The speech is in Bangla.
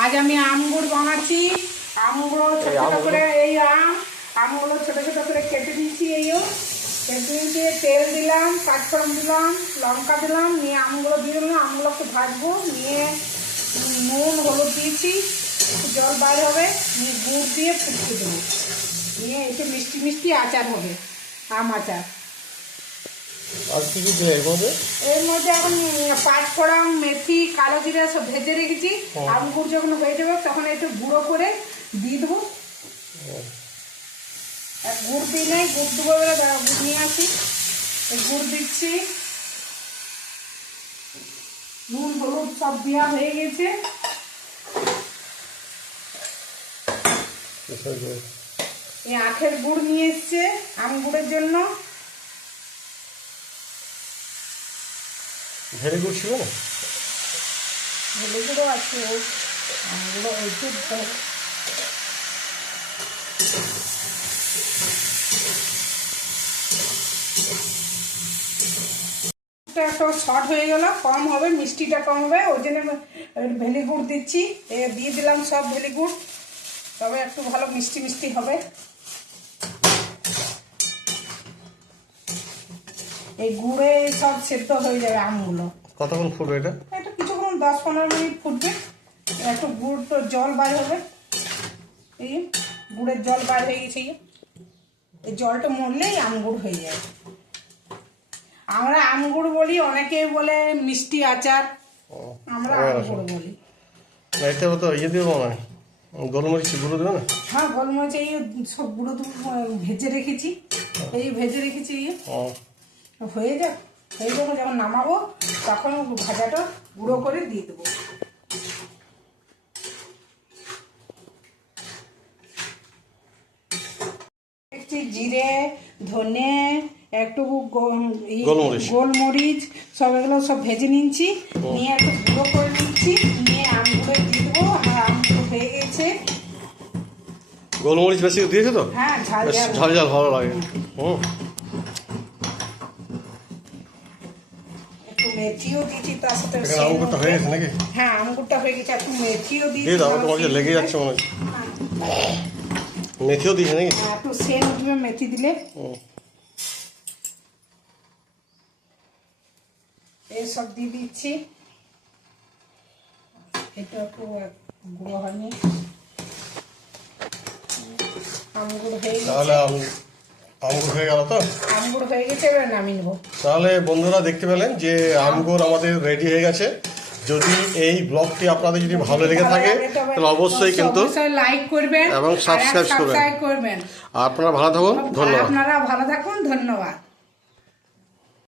আজ আমি আমগুড় বানাচ্ছি। আমগুলো ছোট ছোট করে এই আম আমগুলো ছোট ছোট করে কেটে দিচ্ছি এইও কেটে দিয়ে তেল দিলাম পাঁচফোড়ন দিলাম লঙ্কা দিলাম নিয়ে আমগুলো দিয়ে দিলাম আমগুলো একটু ভাজবো নিয়ে নুন হলুদ দিয়েছি জল বাইর হবে নিয়ে গুড় দিয়ে ফুটতে দেবো। নিয়ে একটু মিষ্টি মিষ্টি আচার হবে আম আচার। আর কি কি দিলে এর মধ্যে? এর মধ্যে এখন পাঁচ ফোড়ন মেথি কালো জিরা সব ভেজে রেখেছি। ও। আমগুড় যখন হয়ে যাবে তখন একটু গুঁড়ো করে দিয়ে দেবো। আর গুড় দিই নাই গুড় দেবো গুড় নিয়ে আসি। গুড় দিচ্ছি। নুন হলুদ সব দেওয়া হয়ে গেছে। এই আখের গুড় নিয়ে এসছে আম গুড়ের জন্য। ভেরি গুড ছিল না শর্ট হয়ে গেল, কম হবে, মিষ্টিটা কম হবে, ওই জন্য আমি ভেলি গুড় দিচ্ছি দিয়ে দিলাম সব ভেলিগুড় তবে একটু ভালো মিষ্টি মিষ্টি হবে। এই গুড়ে সব সেদ্ধ হয়ে যাবে আমগুলো কতক্ষণ ফুটবে এটা? এটা কিছুক্ষণ দশ পনেরো মিনিট ফুটবে। একটু গুড় তো জল বার হবে। এই গুড়ের জল বার হয়ে গেছে। এই জলটা মরলেই আমগুড় হয়ে যায়। আমরা আমগুড় বলি অনেকে বলে মিষ্টি আচার। আমরা আমগুড় বলি। এতে তো ইয়ে দিয়ে গোলমরিচ গুঁড়ো দেবে না? হ্যাঁ গোলমরিচ এই সব গুঁড়ো ভেজে রেখেছি। এই ভেজে রেখেছি। হয়ে যাক হয়ে যাবে যখন নামাবো তখন ভাজাটা গুঁড়ো করে দিয়ে দেবো। একটু জিরে ধনে একটু গোলমরিচ। সব এগুলো সব ভেজে নিচ্ছি নিয়ে একটু গুঁড়ো করে নিচ্ছি। নিয়ে আমগুলো দিয়ে দেবো। আমার আমগুলো হয়ে গেছে। গোলমরিচ বেশি দিয়েছে তো? হ্যাঁ ঝাল ঝাল। ঝাল ঝাল ভালো লাগে। হুম একটু মেথিও দিয়েছি তার সাথে এখানে হয়ে গেছে নাকি হ্যাঁ আঙুরটা হয়ে গেছে একটু মেথিও দিয়ে দিয়ে দাও দিলাম। তোমার লেগে যাচ্ছে মনে হচ্ছে মেথিও দিয়েছে নাকি হ্যাঁ, একটু সেন উঠবে মেথি দিলে। সব দিয়ে দিচ্ছি এটা একটু গুঁড়ো হয়নি আমগুলো হয়ে গেছে তাহলে হয়ে গেল তো? হয়ে গেছে এবার নামিয়ে নেব। তাহলে বন্ধুরা দেখতে পেলেন যে আঙ্গুর আমাদের রেডি হয়ে গেছে। যদি এই ব্লগটি আপনাদের যদি ভালো লেগে থাকে তাহলে অবশ্যই কিন্তু লাইক করবেন এবং সাবস্ক্রাইব করবেন। আপনারা ভালো থাকুন ধন্যবাদ। আপনারা ভালো থাকুন ধন্যবাদ।